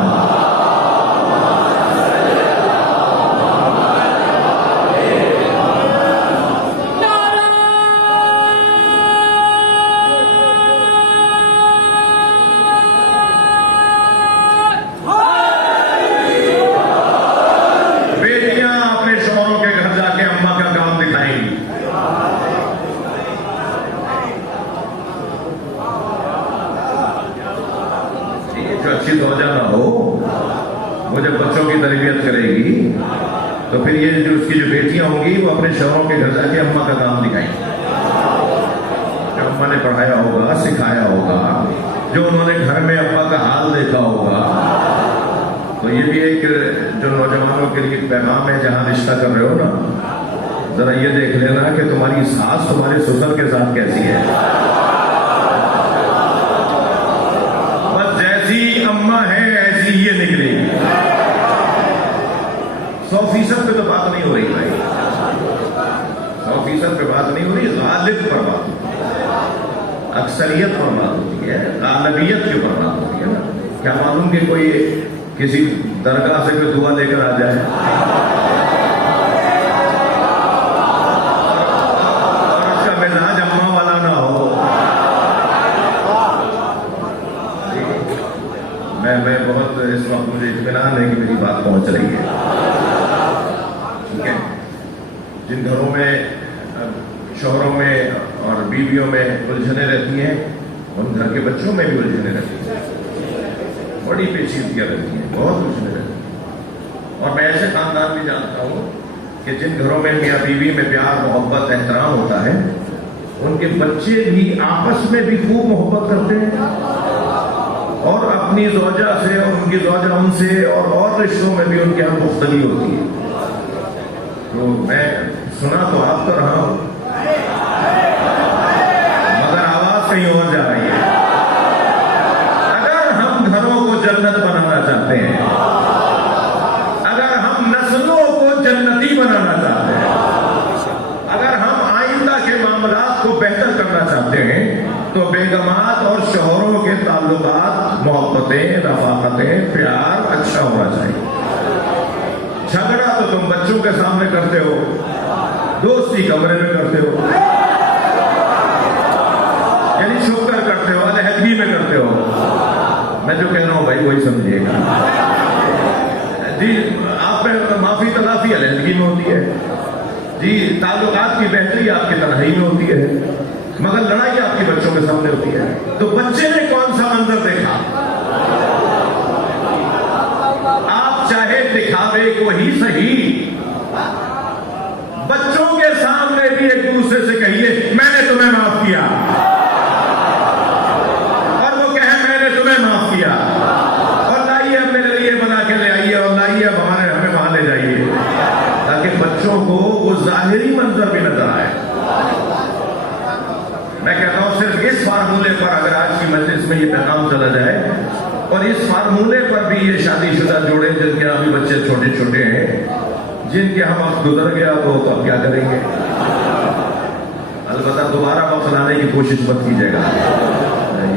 اچھی زوجہ نہ ہو، وہ جب بچوں کی تربیت کرے گی تو پھر یہ جو اس کی جو بیٹیاں ہوں گی وہ اپنے شوہروں کے گھر جا کے اماں کا کام دکھائیں گی، جو اماں نے پڑھایا ہوگا، سکھایا ہوگا، جو انہوں نے گھر میں ابا کا حال دیکھا ہوگا۔ تو یہ بھی ایک جو نوجوانوں کے لیے پیغام ہے، جہاں رشتہ کر رہے ہو نا، ذرا یہ دیکھ لینا کہ تمہاری ساس تمہارے سسر کے ساتھ کیسی ہے. بس جیسی اماں ہے ایسی یہ نکلے گی. 100% پہ تو بات نہیں ہو رہی بھائی, 100% پہ بات نہیں ہو رہی, غالب پر بات ہوتی ہے, اکثریت پر بات ہوتی ہے, غالبیت کے پر بات ہوتی ہے نا. کیا معلوم کہ کوئی کسی درگاہ سے کوئی دعا لے کر آ جائے اور اس کا مزاج اماں والا نہ ہو. میں بہت اس وقت مجھے اطمینان ہے کہ میری بات پہنچ رہی ہے. ٹھیک ہے, جن گھروں میں شوہروں میں اور بیویوں میں الجھنیں رہتی ہیں ان گھر کے بچوں میں بھی الجھنیں رہتی ہیں, بڑی پیچیدگیاں رہتی ہیں, بہت الجھنیں رہتی ہیں. اور میں ایسے خاندان بھی جانتا ہوں کہ جن گھروں میں میاں بیوی میں پیار محبت احترام ہوتا ہے ان کے بچے بھی آپس میں بھی خوب محبت کرتے ہیں اور اپنی زوجہ سے اور ان کی زوجہ ان سے اور رشتوں میں بھی ان کے یہاں گفتگی ہوتی ہے. تو میں سنا تو آپ کو رہا ہوں مگر آواز کہیں اور جا رہی ہے. اگر ہم گھروں کو جنت بنانا چاہتے ہیں, اگر ہم نسلوں کو جنتی بنانا چاہتے ہیں, اگر ہم آئندہ کے معاملات کو بہتر کرنا چاہتے ہیں تو بیگمات اور شوہروں کے تعلقات محبتیں رفاقتیں پیار اچھا ہونا چاہیے. جھگڑا تو تم بچوں کے سامنے کرتے ہو, دوستی کمرے میں کرتے ہو, یعنی چھپ کر کرتے ہو, علیحدگی میں کرتے ہو. میں جو کہہ رہا ہوں بھائی وہی سمجھیے گا. جی آپ میں معافی تلافی علیحدگی میں ہوتی ہے, جی تعلقات کی بہتری آپ کی تنہائی میں ہوتی ہے, مگر لڑائی آپ کے بچوں کے سامنے ہوتی ہے. تو بچے نے کون سا منظر دیکھا؟ آپ چاہے دکھاوے کو ہی صحیح, بچوں کے سامنے بھی ایک دوسرے سے کہیے میں نے تمہیں معاف کیا, اور وہ کہے میں نے تمہیں معاف کیا, اور لائیے اب میرے لیے بنا کے لے آئیے, اور لائیے اب ہمیں وہاں لے جائیے, تاکہ بچوں کو وہ ظاہری منظر بھی نظر آئے. میں کہتا ہوں صرف اس فارمولے پر اگر آج کی مجلس میں یہ پیغام چلا جائے اور اس فارمولے پر بھی یہ شادی شدہ جوڑے جن کے ابھی بچے چھوٹے چھوٹے ہیں, جن کے ہم وقت گزر گیا تو اب کیا کریں گے؟ البتہ دوبارہ وقت لانے کی کوشش مت کیجیے گا.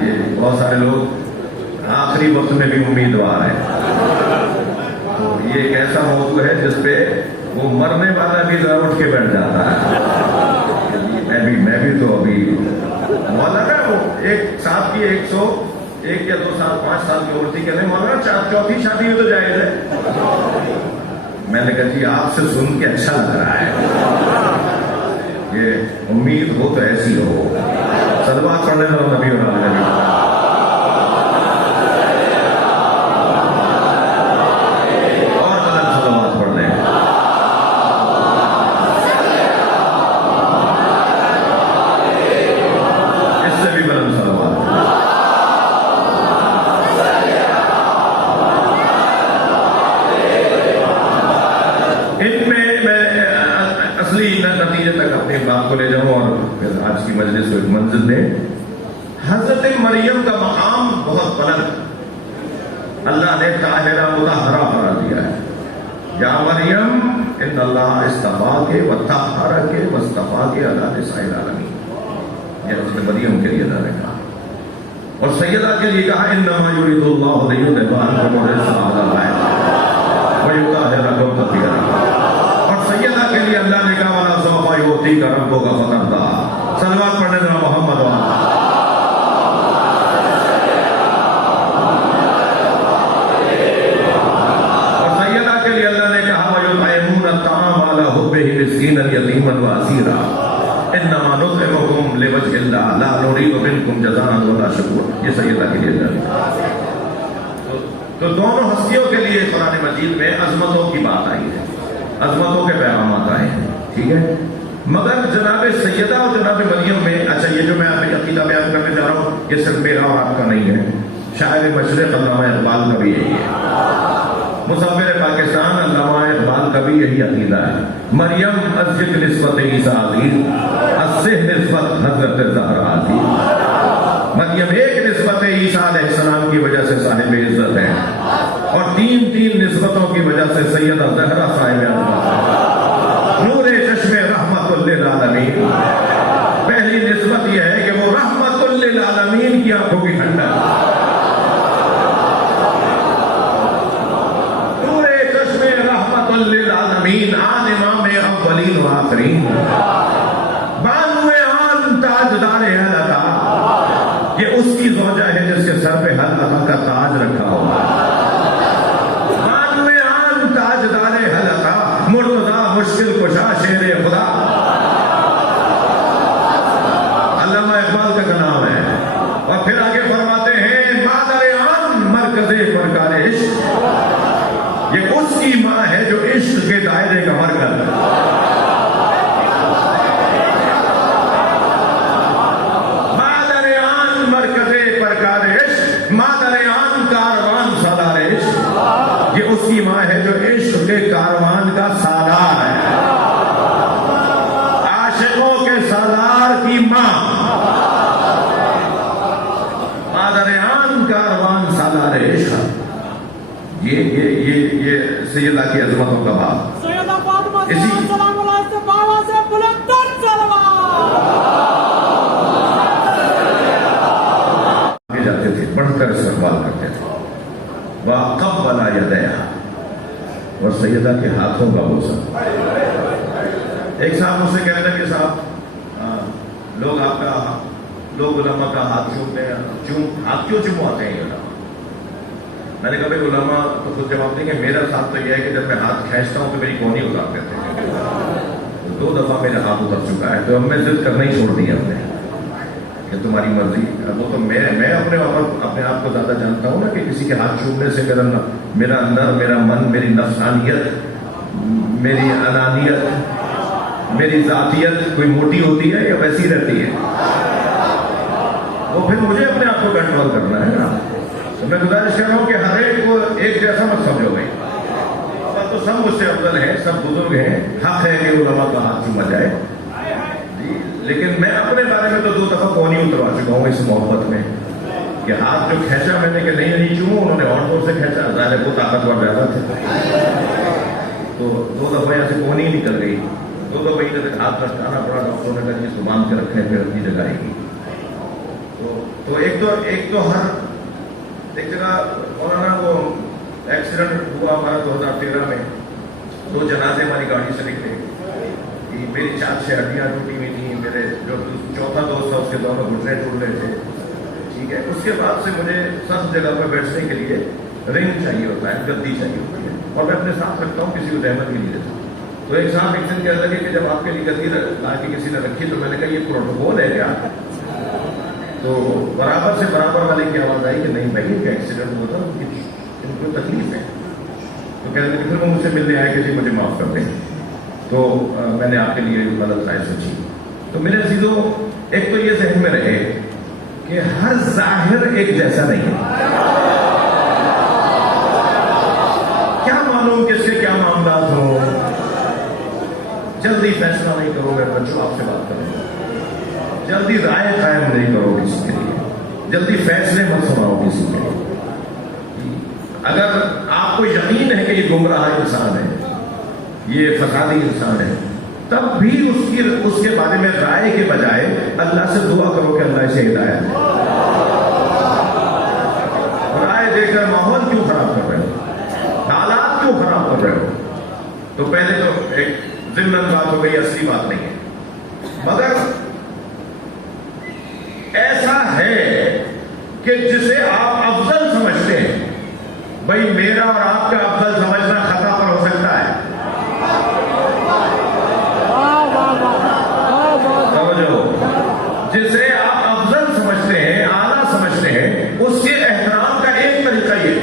یہ بہت سارے لوگ آخری وقت میں بھی امیدوار ہیں. تو یہ ایک ایسا موضوع ہے جس پہ وہ مرنے والا بھی ذرا اٹھ کے بیٹھ جاتا ہے. میں بھی تو ابھی مولانا وہ ایک صاحب کی 101 یا 2 سال 5 سال کی عورت تھی, کہتے ہیں مولانا چوتھی شادی میں تو جائز ہے. میں نے کہا جی آپ سے سن کے اچھا لگ رہا ہے, یہ امید ہو تو ایسی ہو. صلوات پڑھنے دو نبی اور نبی. اور غلط صلوات پڑھ لیں. اس سے بھی بلند صلوات. ان میں اصلی نتیجے تک اپنی بات کو لے جاؤں اور آج کی مجلس کو ایک منزل دے. حضرت مریم کا مقام بہت بلند, اللہ نے طاہرہ مطہرہ قرار دیا ہے. یا مریم ان اللہ اصطفاک وطہرک واصطفاک علی نساء العالمین. یہ حضرت مریم کے لیے اللہ نے کہا, اور سیدہ کے لیے کہا انما یرید اللہ لیذہب عنکم الرجس اہل البیت ویطہرکم تطہیرا. اور سیدہ کے لیے اللہ نے کہا وَلَا سَوْفَ يُعْطِيكَ رَبُّكَ فَتَرْضَىٰ. صلوات پڑھنے دو محمد وعلیہ. اور سیدہ کے لیے اللہ نے کہا وَيُطْعِمُونَ الطَّعَامَ عَلَىٰ حُبِّهِ مِسْكِينًا يَتِيمًا وَأَسِيرًا انما نطعمكم لوجه الله لا نريد منكم جزاء ولا شكورا. یہ سیدہ کے لیے اللہ نے. تو دونوں ہستیوں کے لیے قرآن مجید میں عظمتوں کی بات آئی ہے, عظمتوں کے پیغامات آئے ہیں. ٹھیک ہے, مگر جناب سیدہ اور جناب مریم میں, اچھا یہ جو میں آپ کو عقیدہ بیان کرنے جا رہا ہوں یہ صرف میرا اور آپ کا نہیں ہے, شاعر مشرق علامہ اقبال کا بھی یہی ہے. مصور پاکستان علامہ اقبال کا بھی یہی عقیدہ ہے. مریم ازجک نسبت عیسیٰ عزیز اسہ نسبت حضرت زہرا عزیز. مریم ایک نسبت عیسیٰ علیہ السلام کی وجہ سے صاحب عزت ہے اور تین نسبتوں کی وجہ سے سیدہ زہرا صاحب عظمت ہے. نور چشم رحمت للعالمین. پہلی نسبت یہ ہے کہ وہ رحمت للعالمین کی آنکھوں کی ٹھنڈک. للعالمین آن امام اولین و آخرین. بانو آن تاجدار حلقہ. یہ اس کی زوجہ ہے جس کے سر پہ حلقہ کا تاج رکھا ہوا. بانو آن تاجدار حلقہ مرتضی مشکل کشا شیر خدا. علامہ اقبال کا کلام ہے. اور پھر آگے فرماتے ہیں مادر آن مرکز پرکار عشق. یہ اس کی ماں ہے جو عشق کے دائرے کا مرکز ہے. مادر آن مرکز پرکار عشق. مادر آن کاروان سالار عشق. یہ اس کی ماں ہے جو عشق کے کاروان کا سالار ہے. عاشقوں کے سالار کی ماں. مادر آن کاروان سالار عشق. یہ سیدہ کی عظمتوں کا بات. سیدہ فاطمہ سلام اللہ سے بابا سے بلندر سلوات. آگے جاتے تھے, بڑھ کر استقبال کرتے تھے. وَقَبَّلَ يَدَيْهَا. اور سیدہ کے ہاتھوں کا بوسہ. ایک صاحب مجھ سے کہنے لگے صاحب لوگ علماء کا ہاتھ چومتے ہیں. ہاتھ کیوں چمواتے ہیں علماء؟ میں نے کہا بھائی علماء تو خود جواب دیں گے. میرا ساتھ تو یہ ہے کہ جب میں ہاتھ کھینچتا ہوں تو میری کونی اتار دیتے ہیں. 2 دفعہ میرا ہاتھ اتر چکا ہے تو اب میں ضد کرنا ہی چھوڑ دیا ہم نے کہ تمہاری مرضی. وہ تو میں اپنے آپ کو زیادہ جانتا ہوں نا کہ کسی کے ہاتھ چومنے سے میرا اندر, میرا من, میری نفسانیت, میری انانیت, میری ذاتیت کوئی موٹی ہوتی ہے یا ویسی رہتی ہے. وہ پھر مجھے اپنے آپ کو کنٹرول کرنا ہے نا. میں گزارش کر رہا ہوں کہ ہر ایک کو ایک جیسا مت سمجھو بھائی. تو سب مجھ سے افضل ہیں, سب بزرگ ہیں. حق ہے کہ علماء کا ہاتھ چوما جائے جی. لیکن میں اپنے بارے میں تو 2 دفعہ کونی اتروا چکا ہوں اس محبت میں کہ ہاتھ جو کھینچا میں نے کہ نہیں چوموں, انہوں نے اور دور سے کھینچا. ظاہر کو طاقتور زیادہ تھے تو 2 دفعہ یہاں سے کونی نکل گئی. 2 دفعہ تک ہاتھ رکھانا پڑا. ڈاکٹروں نے کہا جس کو باندھ کے رکھیں پھر اپنی جگہ آئے گی. تو ایک تو ہر ایک جگہ مولانا وہ ایکسیڈنٹ ہوا ہمارا 2013 میں. 2 جنازے ہماری گاڑی سے نکلے. میری 4 ہڈیاں ٹوٹی ہوئی تھیں. میرے جو چوتھا دوست تھا اس کے دونوں گھٹنے ٹوٹ رہے تھے. ٹھیک ہے. اس کے بعد سے مجھے سخت جگہ پہ بیٹھنے کے لیے رنگ چاہیے ہوتا ہے, گدی چاہیے ہوتی ہے. اور میں اپنے ساتھ رکھتا ہوں, کسی کو زحمت بھی نہیں دیتا. تو ایک صاحب ایک دن کہنے لگے کہ جب آپ کے لیے گدی لا کے کسی نے رکھی تو میں نے کہا یہ پروٹوکول ہے کیا؟ تو برابر سے برابر والے کی آواز آئی کہ نہیں بھائی کا ایکسیڈنٹ ہوا تھا, ان کو تکلیف ہے. تو کہنے لگے پھر وہ مجھ سے ملنے آئے کہ جی مجھے معاف کر دیں. تو میں نے آپ کے لیے غلط رائے سوچی. تو میرے عزیزوں, ایک تو یہ ذہن میں رہے کہ ہر ظاہر ایک جیسا نہیں ہے. کیا معلوم کس کے کیا معاملات ہوں. جلدی فیصلہ نہیں کرو. میں بچوں آپ سے بات کروں, جلدی رائے قائم نہیں کرو کسی کے لیے. جلدی فیصلے مت سناؤ کسی کے لیے. اگر آپ کو یقین ہے کہ یہ گمراہ انسان ہے, یہ فسادی انسان ہے, تب بھی اس کے بارے میں رائے کے بجائے اللہ سے دعا کرو کہ اللہ اسے ہدایت دے. رائے دے کر ماحول کیوں خراب کر رہے ہو, حالات کیوں خراب کر رہے ہو. تو پہلے تو ایک ضمن بات ہو گئی, اصلی بات نہیں ہے. مگر ایسا ہے کہ جسے آپ افضل سمجھتے ہیں, بھائی میرا اور آپ کا افضل سمجھنا خطا پر ہو سکتا ہے. جسے آپ افضل سمجھتے ہیں, اعلیٰ سمجھتے ہیں, اس کے احترام کا ایک طریقہ یہ.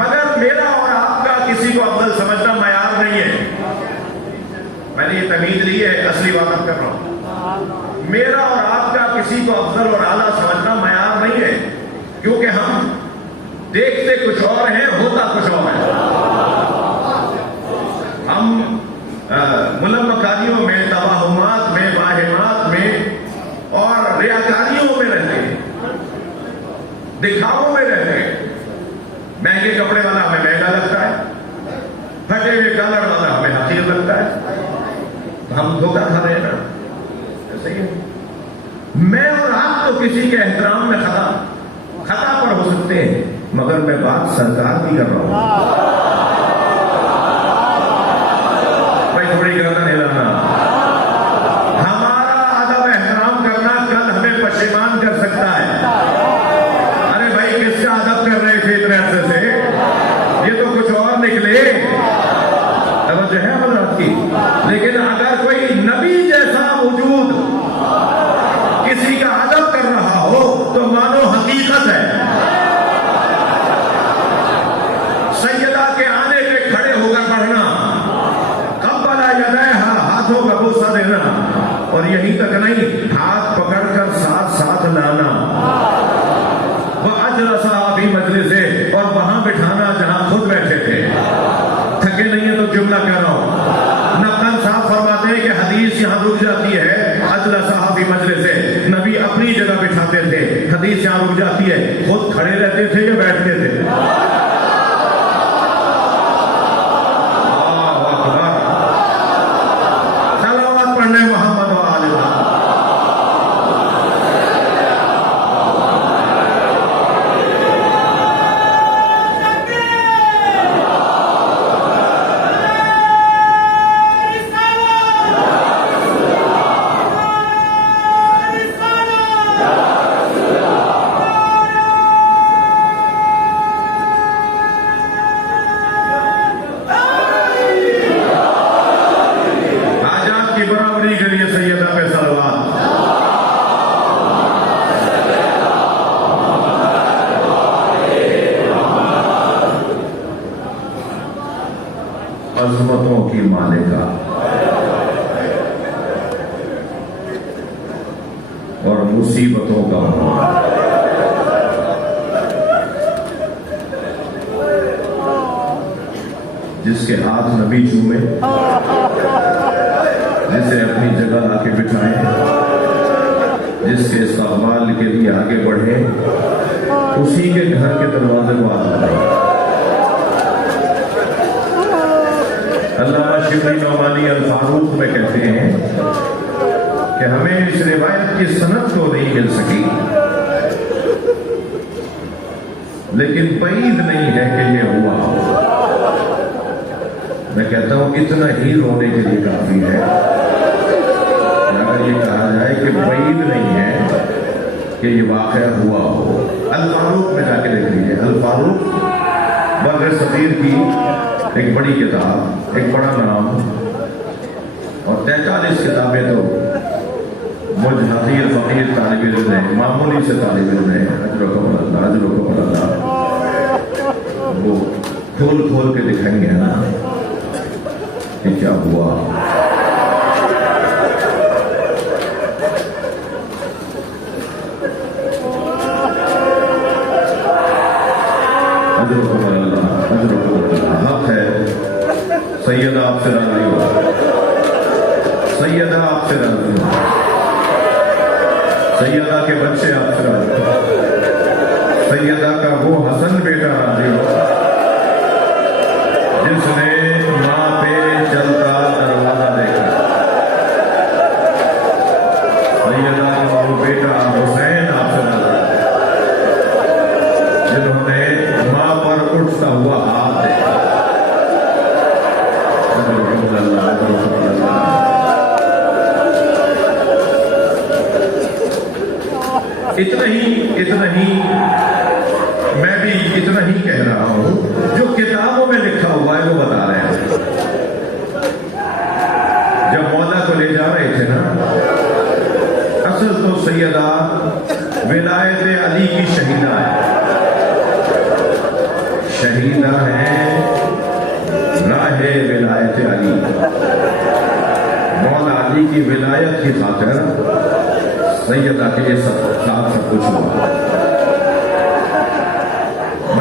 مگر میرا اور آپ کا کسی کو افضل سمجھنا معیار نہیں ہے. میں نے یہ تمیز لی ہے, اصلی بات اب کر رہا ہوں. میرا اور آپ کا کسی کو افضل اور اعلیٰ سمجھنا معیار نہیں ہے, کیونکہ ہم دیکھتے کچھ اور ہیں، ہوتا کچھ اور ہے۔ ہم ملمکاریوں میں، توہمات میں، واہمات میں اور ریاکاریوں میں رہتے ہیں، دکھاووں میں رہتے ہیں۔ مہنگے کپڑے والا ہمیں مہنگا لگتا ہے، پھٹے ہوئے کلر والا ہمیں حقیر لگتا ہے، ہم دھوکہ کھا رہے ہیں نا، ایسے ہی ہے۔ میں اور آپ تو کسی کے احترام میں خطا پر ہو سکتے ہیں، مگر میں بات سرکار کی کر رہا ہوں۔ بھائی تھوڑی گردن ہلانا، ہمارا ادب احترام کرنا کل ہمیں پشیمان کر سکتا ہے۔ ارے بھائی کس کا ادب کر رہے تھے اتنے عرصے سے، یہ تو کچھ اور نکلے، توجہ ہے حضرات کی۔ لیکن اگر کوئی نبی جیسا وجود کسی کا ادب کر رہا ہو تو مانو حقیقت ہے۔ سیدہ کے آنے پہ کھڑے ہو کر پڑھنا، قبلہ یدیہا، ہاتھوں کا بوسہ دینا، اور یہیں تک نہیں، ہاتھ پکڑ کر ساتھ ساتھ لانا، وَأَجْلَسَهَا فِي مَجْلِسِهِ، اور وہاں بٹھانا جہاں خود بیٹھے تھے۔ تھکے نہیں ہیں تو جملہ کہہ رہا ہوں، نقل صاحب فرماتے ہیں کہ حدیث یہاں رک جاتی ہے، اجلسہ فی مجلسہ، نبی اپنی جگہ بٹھاتے تھے، حدیث یہاں رک جاتی ہے، خود کھڑے رہتے تھے یا بیٹھتے تھے؟ اللہ اکبر، صلوات پڑھنے محمد و آل محمد۔ برابری کے لیے سیدہ پہ صلوات۔ عظمتوں کی مالکہ اور مصیبتوں کا مولا، جس کے ہاتھ نبی چومے، جسے اپنی جگہ لا کے بٹھائیں، جس کے استقبال کے لیے آگے بڑھے، اسی کے گھر کے دروازے کو آتا ہے۔ علامہ شبلی نعمانی الفاروق میں کہتے ہیں کہ ہمیں اس روایت کی سند تو نہیں مل سکی، لیکن بعید نہیں ہے کہ یہ ہوا ہو۔ میں کہتا ہوں اتنا ہی رونے کے لیے کافی ہے اگر یہ کہا جائے کہ بعید نہیں ہے کہ یہ واقعہ ہوا ہو۔ الفاروق میں جا کے دیکھ لیجیے، الفاروق بر صغیر کی ایک بڑی کتاب، ایک بڑا نام، اور 43 کتابیں تو مجھ حقیر فقیر طالب علم ہیں، معمولی سے طالب علم ہیں، اجرکم اللہ، اجرکم اللہ، وہ کھول کھول کے دکھائیں گے نا کہ کیا ہوا۔ حق ہے سیدہ آپ سے راضی ہو، سیدہ آپ سے راضی ہو، سیدہ کے بچے آپ سے راضی ہو، سیدہ کا وہ حسن بیٹا راضی ہو جس نے ماں پہ چلتا دروازہ دیکھا، سیدہ کا وہ بیٹا حسین آپ سے راضی ہو جنہوں نے ماں پر اٹھتا ہوا ہاتھ دیکھا۔ اتنا ہی میں بھی اتنا ہی کہہ رہا ہوں، جو کتابوں میں لکھا ہوا ہے وہ بتا رہے ہیں۔ جب مولا کو لے جا رہے تھے نا، اصل تو سیدہ ولایت علی کی شہیدہ ہے، شہیدہ ہے راہ ولایت علی، مولا علی کی ولایت کی خاطر سیدہ کے لیے سب کچھ ہوا۔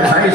28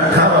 18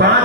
5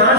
5